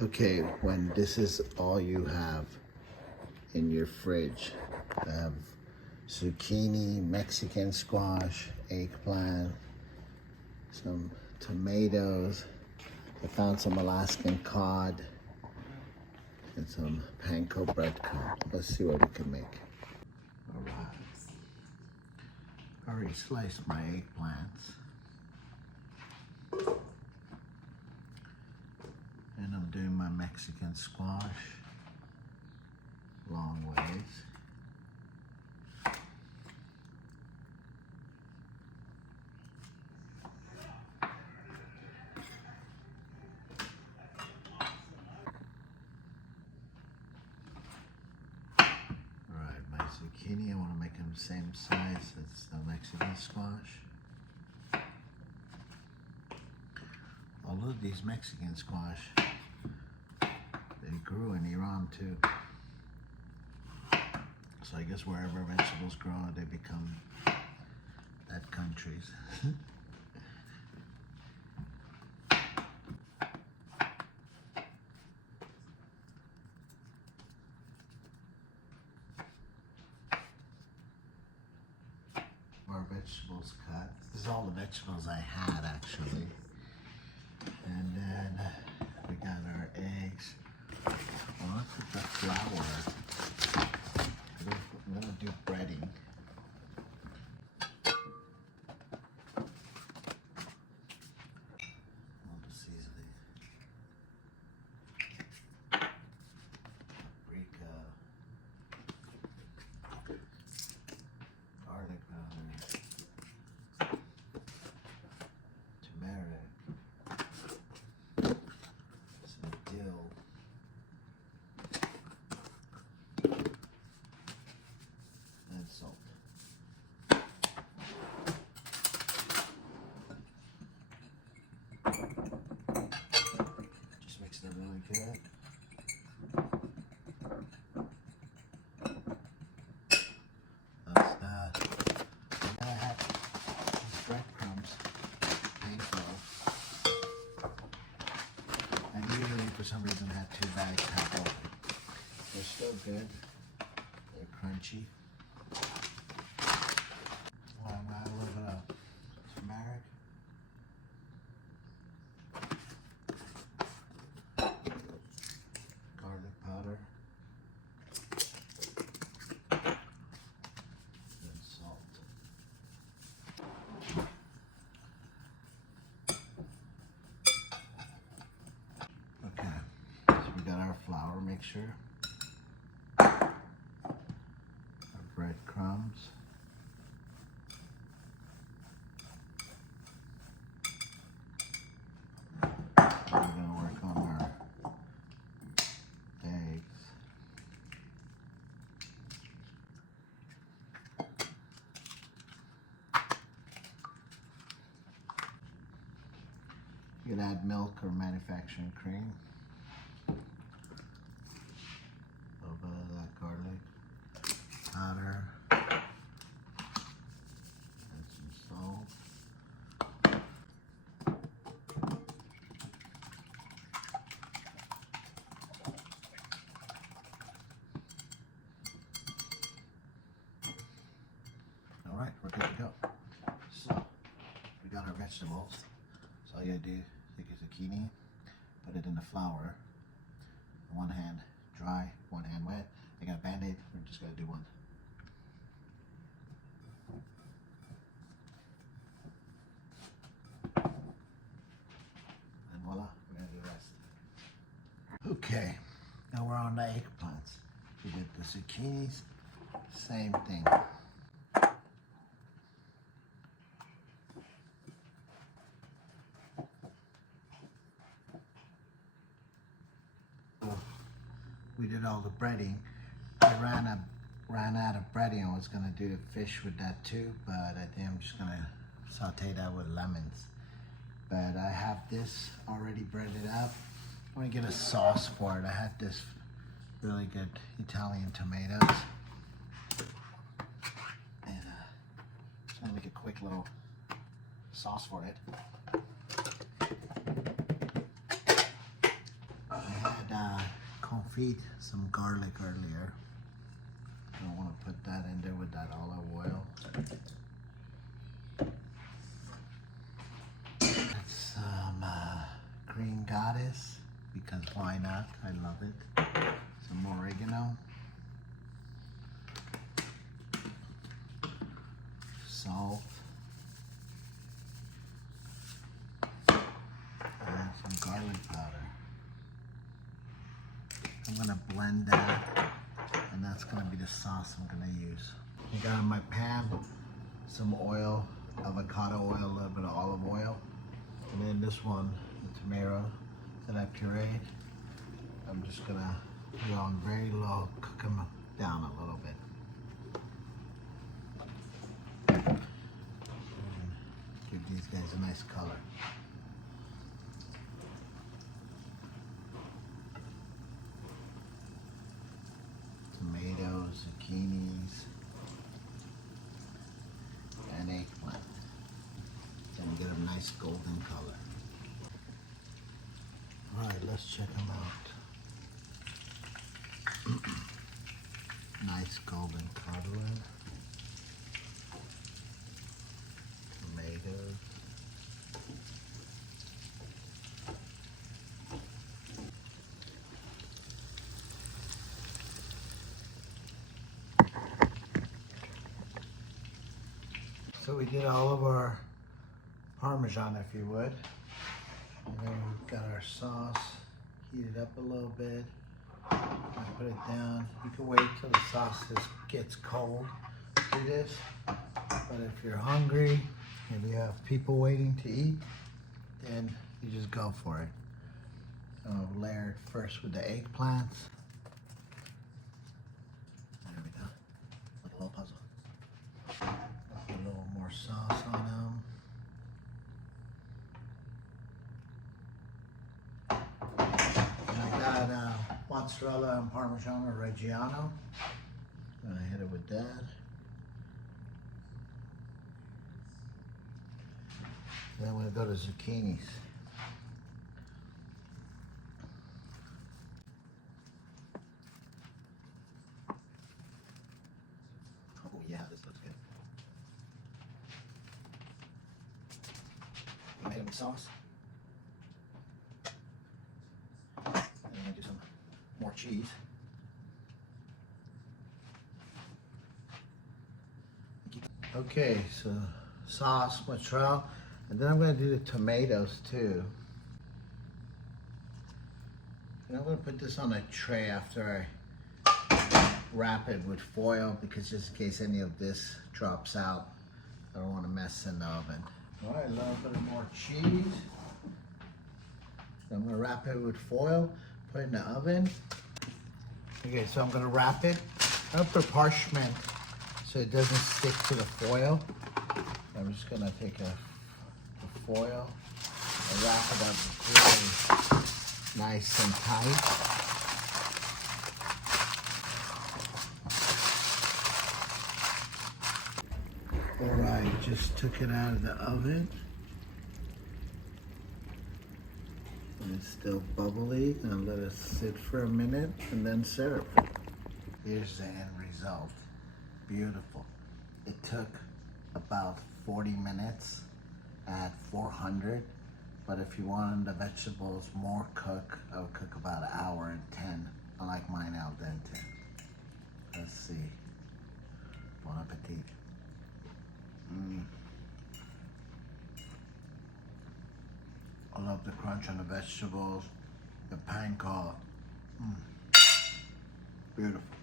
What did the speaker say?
Okay, when this is all you have in your fridge, I have zucchini, Mexican squash, eggplant, some tomatoes. I found some Alaskan cod and some panko breadcrumb. Let's see what we can make. All right. I already sliced my eggplants. And I'm doing my Mexican squash long ways. Alright, my zucchini, I want to make them the same size as the Mexican squash. Although these Mexican squash, they grew in Iran too. So I guess wherever vegetables grow, they become that country's. More vegetables cut. This is all the vegetables I had actually. And then we got our eggs. Well, let's put the flour. I'm gonna do breading. All the seasoning. Paprika. Garlic powder. Turmeric. Some dill. And salt. Just mix that really good. That's that. And I have these breadcrumbs made and usually for some reason I have 2 bags packed open. They're still good. They're crunchy. Well, I'm gonna add a little bit of turmeric. Garlic powder. And salt. Okay, so we got our flour mixture. Our breadcrumbs. We're gonna work on our eggs. You can add milk or manufacturing cream. A little bit of that garlic powder. And some salt. All right, we're good to go. So, we got our vegetables. So all you gotta do, take your zucchini, put it in the flour. One hand dry, one hand wet. I got a Band-Aid, we're just gonna do one. And voila, we're gonna do the rest. Okay, now we're on the eggplants. We did the zucchinis, same thing. We did all the breading. I ran out of breading. I was gonna do the fish with that too, but I think I'm just gonna saute that with lemons. But I have this already breaded up. I'm gonna get a sauce for it. I had this really good Italian tomatoes. And just gonna make a quick little sauce for it. I confit some garlic earlier. I don't want to put that in there with that olive oil. Some green goddess, because why not? I love it. Some oregano. Salt. And some garlic powder. I'm gonna blend that, and that's gonna be the sauce I'm gonna use. I got in my pan some oil, avocado oil, a little bit of olive oil, and then this one, the tomato that I pureed. I'm just gonna go on very low, cook them down a little bit. And give these guys a nice color. Tomatoes, zucchinis, and eggplant. Then get a nice golden color. All right, let's check them out. Nice golden color. Tomatoes. So we did all of our Parmesan, if you would. And then we've got our sauce heated up a little bit. I put it down. You can wait till the sauce gets cold to do this. But if you're hungry and you have people waiting to eat, then you just go for it. I'll layer it first with the eggplants. There we go. Like a little puzzle. Put a little more sauce on them. And I got mozzarella and Parmesan or Reggiano. I'm gonna hit it with that. Then I'm gonna go to zucchinis. Oh yeah, this looks good. Tomato sauce. And I'm gonna do some more cheese. Okay, so sauce, mozzarella, and then I'm gonna do the tomatoes too. And I'm gonna put this on a tray after I wrap it with foil, because just in case any of this drops out, I don't want to mess in the oven. All right, a little bit more cheese. So I'm gonna wrap it with foil, put it in the oven. Okay, so I'm gonna wrap it. I'm gonna put parchment so it doesn't stick to the foil. I'm just gonna take the foil and wrap it up really nice and tight. All right, just took it out of the oven. And it's still bubbly. And let it sit for a minute and then serve. Here's the end result. Beautiful. It took about 40 minutes at 400. But if you wanted the vegetables more cook, I would cook about 1 hour and 10. I like mine al dente. Let's see. Bon appetit. I love the crunch on the vegetables, the panko. Beautiful.